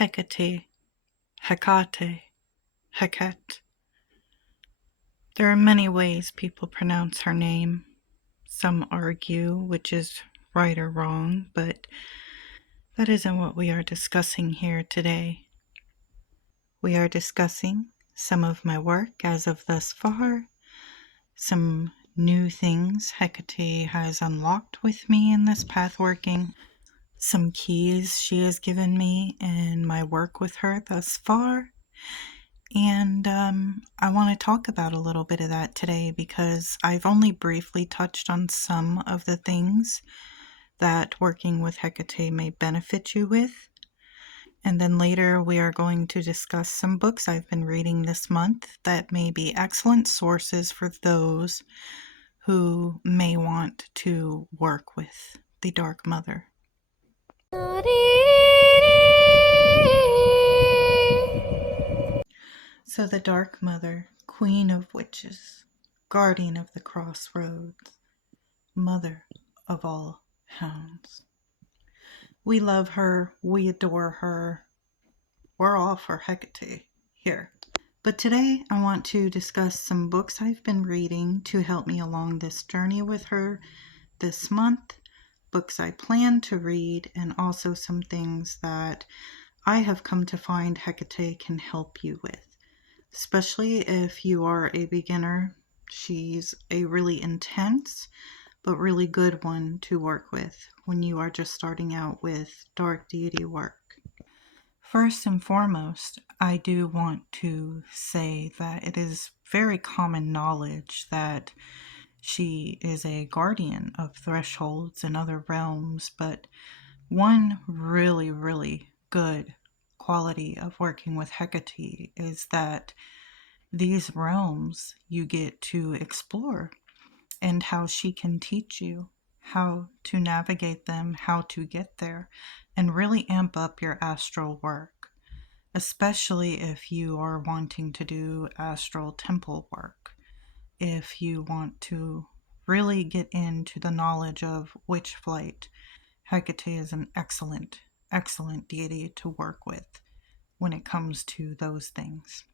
Hecate, Hecate, Heket. There are many ways people pronounce her name. Some argue which is right or wrong, but that isn't what we are discussing here today. We are discussing some of my work as of thus far, some new things Hecate has unlocked with me in this path working, some keys she has given me in my work with her thus far. And I want to talk about a little bit of that today because I've only briefly touched on some of the things that working with Hecate may benefit you with. And then later we are going to discuss some books I've been reading this month that may be excellent sources for those who may want to work with the Dark Mother. So the Dark Mother, Queen of Witches, Guardian of the Crossroads, Mother of all hounds. We love her, we adore her, we're all for Hecate here. But today I want to discuss some books I've been reading to help me along this journey with her this month, books I plan to read, and also some things that I have come to find Hecate can help you with. Especially if you are a beginner. She's a really intense but really good one to work with when you are just starting out with dark deity work. First and foremost, I do want to say that it is very common knowledge that she is a guardian of thresholds and other realms, but one really, really good quality of working with Hecate is that these realms you get to explore and how she can teach you how to navigate them, how to get there, and really amp up your astral work, especially if you are wanting to do astral temple work, if you want to really get into the knowledge of witch flight. Hecate is an excellent deity to work with when it comes to those things.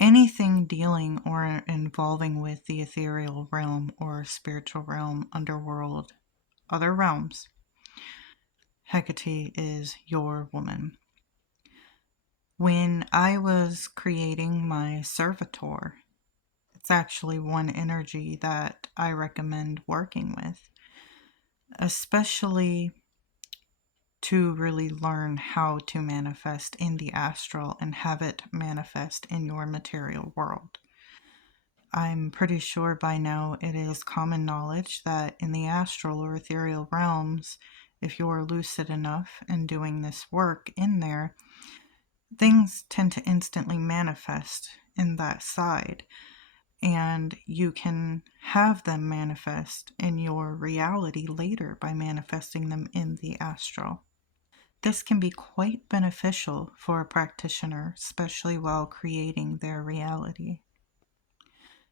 Anything dealing or involving with the ethereal realm or spiritual realm, underworld, other realms, Hecate is your woman. When I was creating my servitor, it's actually one energy that I recommend working with, especially to really learn how to manifest in the astral and have it manifest in your material world. I'm pretty sure by now it is common knowledge that in the astral or ethereal realms, if you're lucid enough and doing this work in there, things tend to instantly manifest in that side, and you can have them manifest in your reality later by manifesting them in the astral. This can be quite beneficial for a practitioner, especially while creating their reality.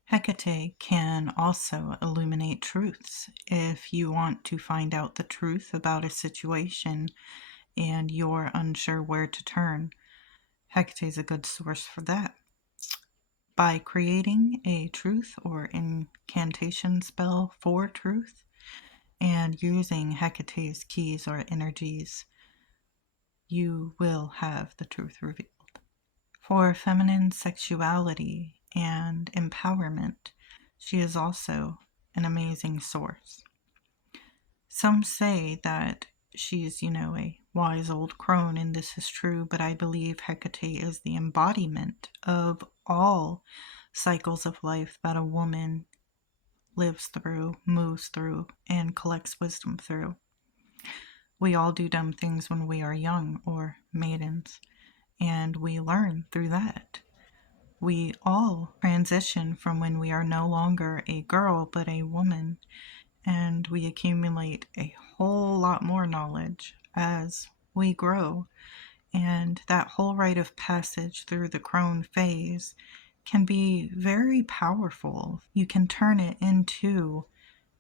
Hecate can also illuminate truths. If you want to find out the truth about a situation and you're unsure where to turn, Hecate is a good source for that. By creating a truth or incantation spell for truth and using Hecate's keys or energies, you will have the truth revealed. For feminine sexuality and empowerment, she is also an amazing source. Some say that she's, a wise old crone, and this is true, but I believe Hecate is the embodiment of all cycles of life that a woman lives through, moves through, and collects wisdom through. We all do dumb things when we are young or maidens, and we learn through that. We all transition from when we are no longer a girl but a woman, and we accumulate a whole lot more knowledge as we grow. And that whole rite of passage through the crone phase can be very powerful. You can turn it into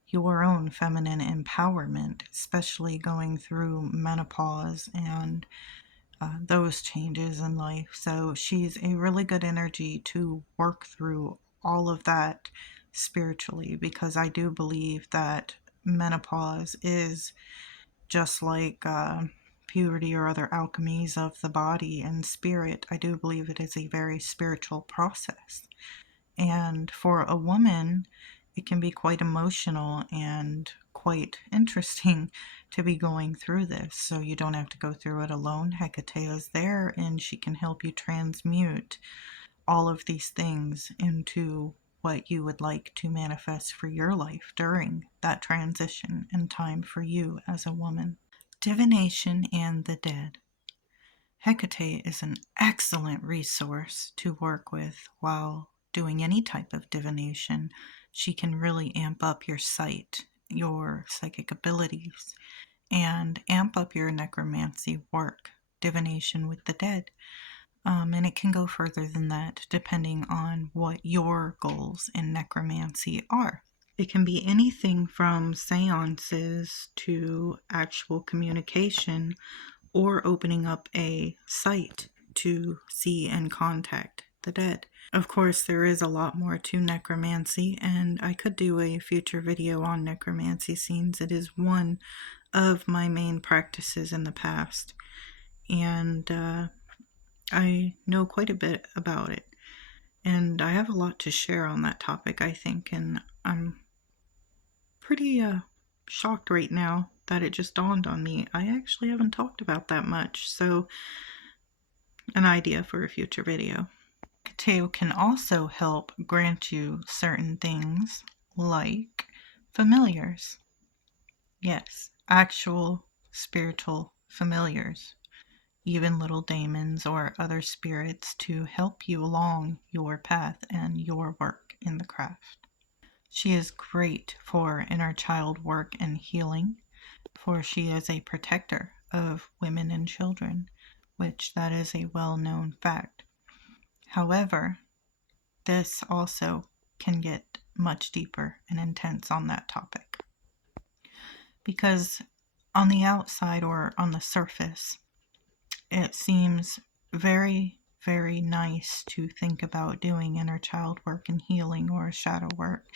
your own feminine empowerment, especially going through menopause and those changes in life. So she's a really good energy to work through all of that spiritually, because I do believe that menopause is just like puberty or other alchemies of the body and spirit. I do believe it is a very spiritual process. And for a woman, it can be quite emotional and quite interesting to be going through this. So you don't have to go through it alone. Hecate is there and she can help you transmute all of these things into what you would like to manifest for your life during that transition and time for you as a woman. Divination and the dead. Hecate is an excellent resource to work with while doing any type of divination. She can really amp up your sight, your psychic abilities, and amp up your necromancy work, divination with the dead. And it can go further than that depending on what your goals in necromancy are. It can be anything from seances to actual communication or opening up a site to see and contact the dead. Of course, there is a lot more to necromancy, and I could do a future video on necromancy scenes. It is one of my main practices in the past, and I know quite a bit about it. And I have a lot to share on that topic, I think, and I'm pretty shocked right now that it just dawned on me. I actually haven't talked about that much, so an idea for a future video. Hecate can also help grant you certain things like familiars. Yes, actual spiritual familiars, even little daemons or other spirits to help you along your path and your work in the craft. She is great for inner child work and healing, for she is a protector of women and children, which that is a well-known fact. However, this also can get much deeper and intense on that topic. Because on the outside or on the surface, it seems very, very nice to think about doing inner child work and healing or shadow work.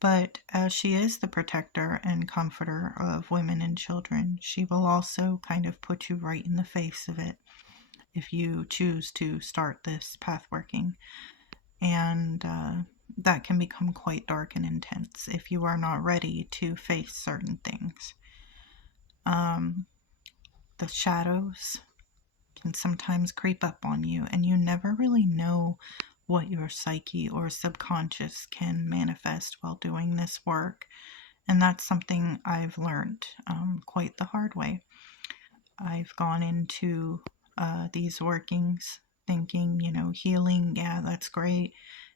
But as she is the protector and comforter of women and children, she will also kind of put you right in the face of it if you choose to start this path working. And that can become quite dark and intense if you are not ready to face certain things. The shadows can sometimes creep up on you, and you never really know what your psyche or subconscious can manifest while doing this work. And that's something I've learned quite the hard way. I've gone into these workings thinking, healing, yeah, that's great,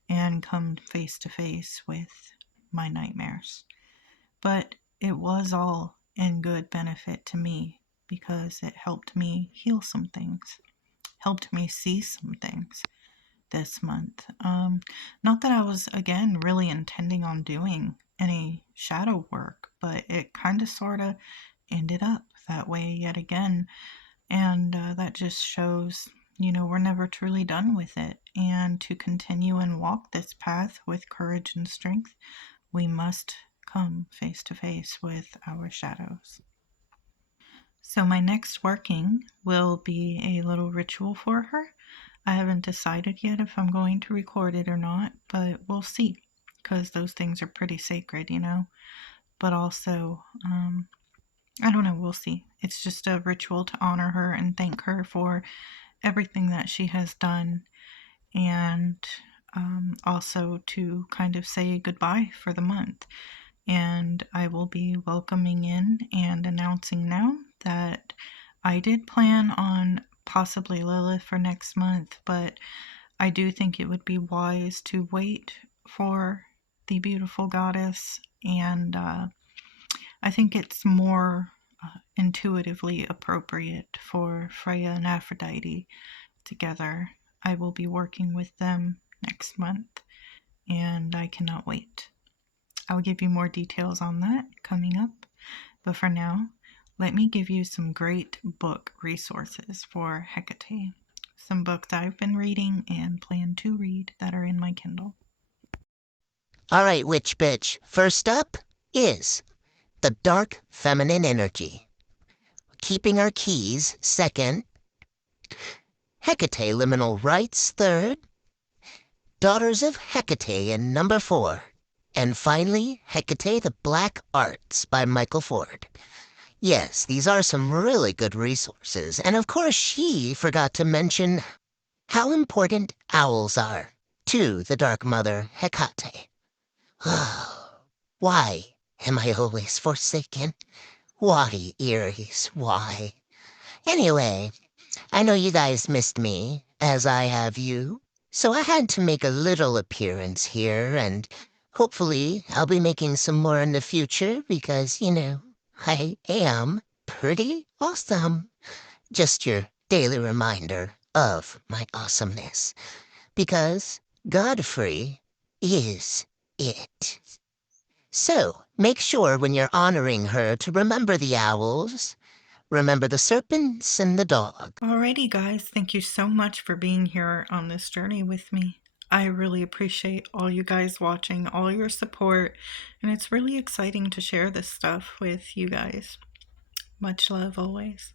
and come face to face with my nightmares. But it was all in good benefit to me because it helped me heal some things, helped me see some things this month. Not that I was, again, really intending on doing any shadow work, but it kind of sort of ended up that way yet again. And that just shows, we're never truly done with it. And to continue and walk this path with courage and strength, we must come face to face with our shadows. So my next working will be a little ritual for her. I haven't decided yet if I'm going to record it or not, but we'll see, because those things are pretty sacred, But also, I don't know, we'll see. It's just a ritual to honor her and thank her for everything that she has done, and also to kind of say goodbye for the month. And I will be welcoming in and announcing now that I did plan on possibly Lilith for next month, but I do think it would be wise to wait for the beautiful goddess, and I think it's more intuitively appropriate for Freya and Aphrodite together. I will be working with them next month, and I cannot wait. I'll give you more details on that coming up, but for now, let me give you some great book resources for Hecate. Some books I've been reading and plan to read that are in my Kindle. All right, witch bitch. First up is The Dark Feminine Energy. Keeping Our Keys, second. Hecate Liminal Rights, third. Daughters of Hecate in number 4. And finally, Hecate the Black Arts by Michael Ford. Yes, these are some really good resources. And of course, she forgot to mention how important owls are to the Dark Mother Hecate. Why am I always forsaken? Why, Iris, why? Anyway, I know you guys missed me, as I have you, so I had to make a little appearance here, and hopefully I'll be making some more in the future because, I am pretty awesome. Just your daily reminder of my awesomeness, because Godfrey is it. So, make sure when you're honoring her to remember the owls, remember the serpents and the dog. Alrighty, guys, thank you so much for being here on this journey with me. I really appreciate all you guys watching, all your support, and it's really exciting to share this stuff with you guys. Much love always.